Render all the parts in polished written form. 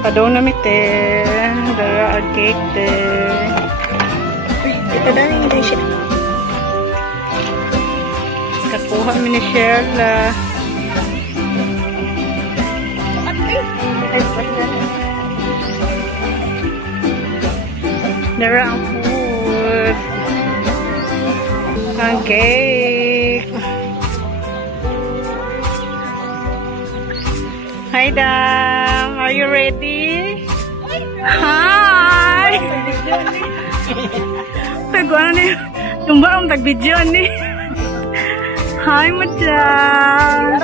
Padaw na mite. Dara ang cake de. Ito na hindi siya. Kakuha mi ni Sheila. Dara ang food. Ang cake. Hi, Dam. Are you ready? Hi! Pagkuhan ni. Yung ba ang tag-video ni? Hi, Madam.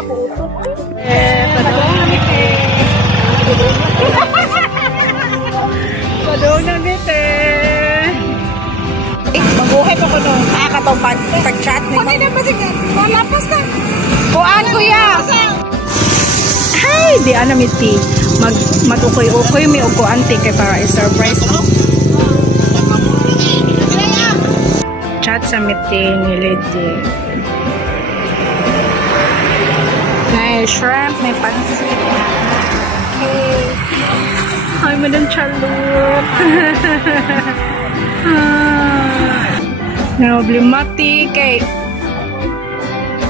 Padaw na mite. Padaw na mite. Mabuhay pa ko nung nakakatong pag-chat. Kung hindi na ba siya? Malapas na. Kuhaan, kuya. Hi, di ana miti. Mag-ukoy-ukoy mi og kuanti kay para i-surprise mo. Chat sa miti ni Lady. May shrimp, may pansit. Okay. Hi, Madam Charlotte. Problematic kay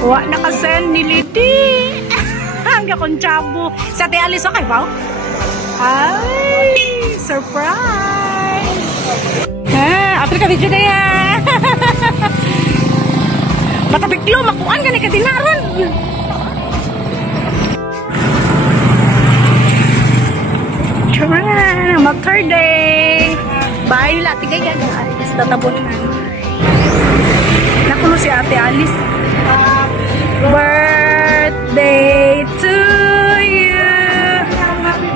wa nakasend ni Lady. Hanggang kong chabo. Sa Ate Alice, okay ba? Ay! Surprise! After ka video na yan! Matapiklo, makuan ka ni kadinaran! Tara! Mag-birthday! Bye nila, tigay yan. Alice, tatabon na. Nakulo si Ate Alice. Birthday to you.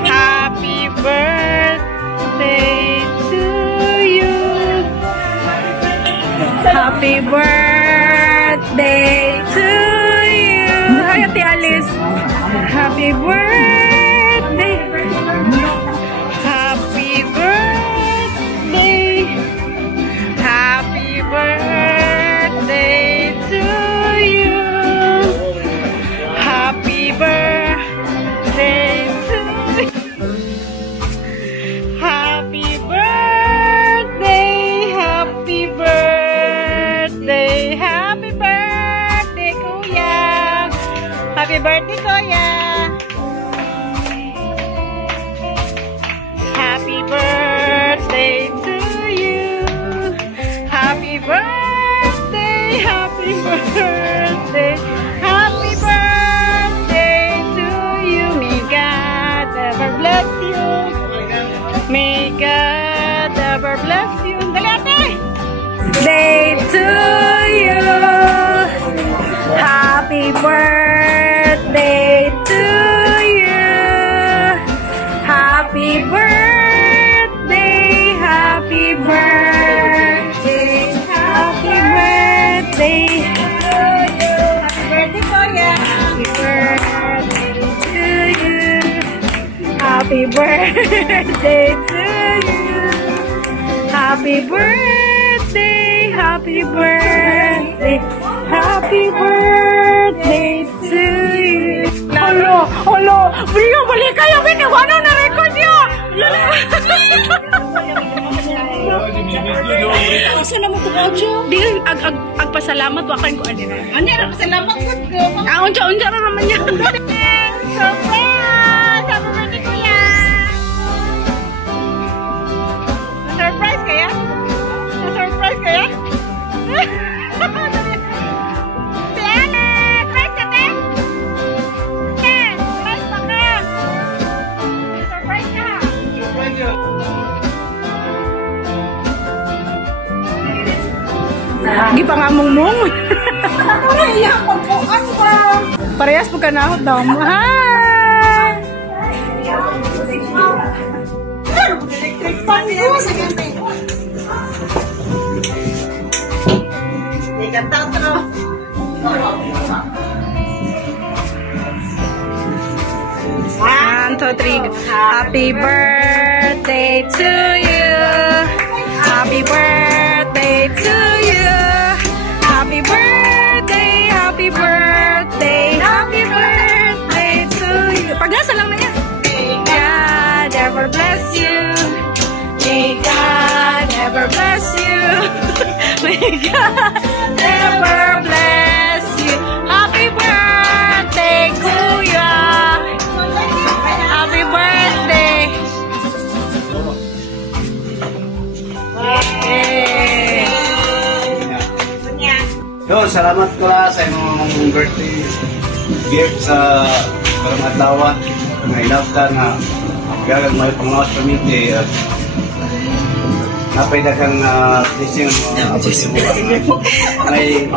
Happy birthday to you. Happy birthday to you. Hi, Ate Alice. Happy birthday. Happy birthday. Happy birthday to you. Happy birthday to you. Happy birthday, happy birthday, happy birthday, Kuya. Happy birthday, Kuya. Happy birthday to you. Happy birthday, happy birthday. Happy birthday to you. May God ever bless you. May God ever bless you. Dali, ate! Day to you. Happy birthday to you. Happy birthday. Happy birthday. Happy birthday. Happy birthday to you. Happy birthday, happy birthday, happy birthday to you. Hello, hello. Balik kayo, ano na record niyo? Asa naman ito, Ojo? Di, agpasalamat, wakan ko, ano na. Ano na, pasalamat ko. Unja na naman niya. Surprise! Happy birthday, Kuya! Na-surprise kaya? Na-surprise kaya? Si Ana! Surprise ka, te? Ken! Surprise pa ka! Surprise ka! Surprise ka! Di pa nga mong-mong. Parehas magpuan pa. Parehas po ka na ako daw. Hi! Electric fan niya. Ikat daw. 2, 3. Happy birthday to you. Happy birthday to you. Happy birthday, happy birthday, happy birthday to you. Paglasa lang na yan. God ever bless you. May God ever bless you. May God ever bless you. Happy birthday, Kuya. Happy birthday. Yo, salamat ko sa imong birthday gift sa parang adlaw. May love ka na gagal may pangawas community at napay daghang blessing mo. May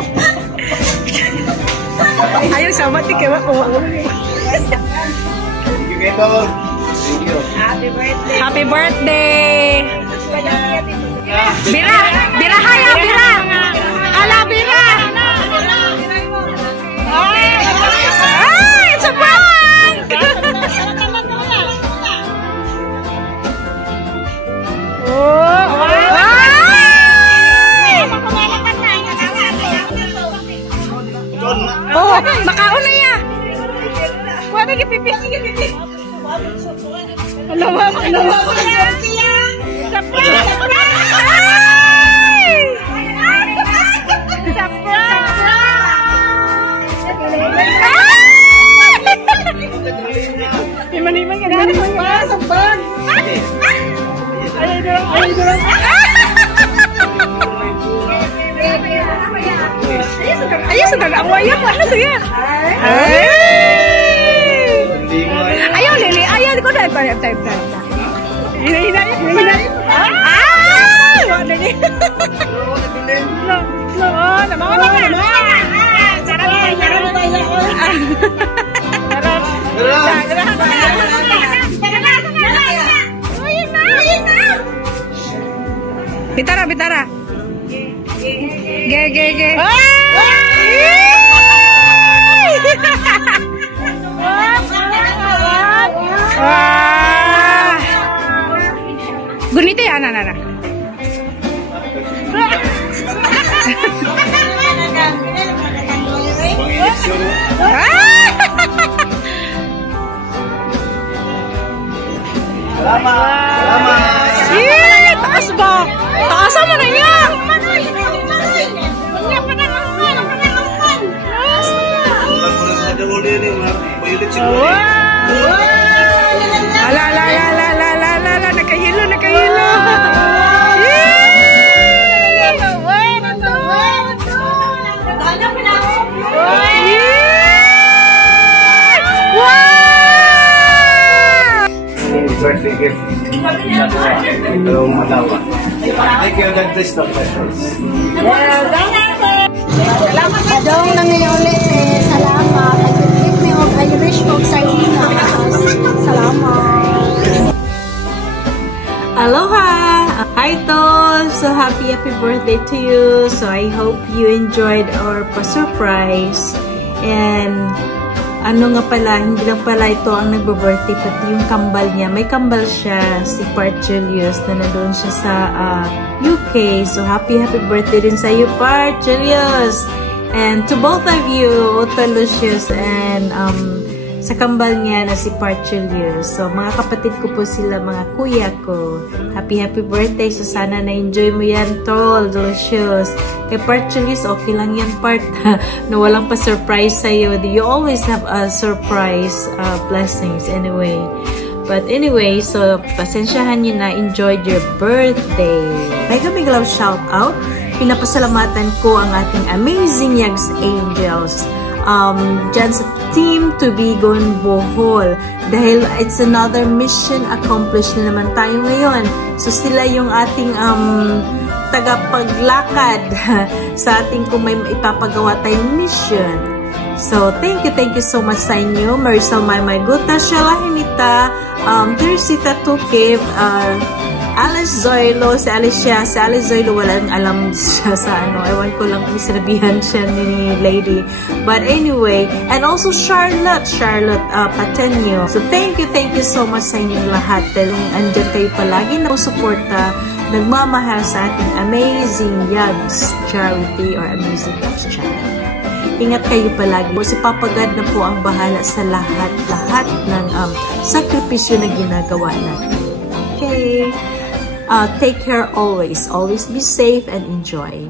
Ayaw sama ti kay wa. thank you kayo. Thank you. Happy birthday. Happy birthday. Bira, bira haya, bira. Ala bira. Ay, it's a prank. Oh, oh, makaon na ya. Wala gi pipi. Alawa. Iman-iman ka na. Sampag. Ayun, sudah ang waya po. Ano siya? Ayaw, Lili. Ayaw, ko na. Time. Hinahinay. Ah! Wala niya. No, naman. Bitara. Ge. Gunito ya, anak. Salamat. Taas ba? Taas mo na yan. Ala, nakahilo. Birthday gift. Hello, matawa. Thank you, God bless the blessings. Salamat ka daw na ngayon ulit salamat. Nag-give me of Irish folk sardinas. Salamat. Aloha! Hi Tol! So happy birthday to you. So I hope you enjoyed our surprise. And ano nga pala, hindi lang pala ito ang nagbo-birthday, pati yung kambal niya. May kambal siya, si Part Julius, na nandoon siya sa UK. So, happy birthday din sa iyo, Part Julius! And to both of you, Otto Lucius, and sa kambal niya na si Part Julius. So, mga kapatid ko po sila, mga kuya ko. Happy birthday! So, sana na-enjoy mo yan, Tol, Lucius. Kay Part Julius, okay lang yan, Part. No, walang pa surprise sa'yo. You always have a surprise blessings anyway. But anyway, so, pasensyahan nyo na enjoyed your birthday. May kami love shout out. Pinapasalamatan ko ang ating amazing Yags Angels. Dyan sa team to be going Bohol. Dahil it's another mission accomplished na naman tayo ngayon. So, sila yung ating tagapaglakad sa ating kung may ipapagawa tayong mission. So, thank you so much sa inyo. Marisol Maymay Guta, Sheila Hinita, Teresita Tukib, Alice Zoilo, si Alice Zoilo, walang alam siya sa ano, ewan ko lang kung sinabihan siya ni lady. But anyway, and also Charlotte Patenio. So thank you so much sa inyong lahat. Andyan kayo palagi na suporta, nagmamahal sa ating Amazing Yags Charity or Amazing Yags Channel. Ingat kayo palagi. Si Papa God na po ang bahala sa lahat ng sakripisyo na ginagawa natin. Okay? Take care always. Always be safe and enjoy.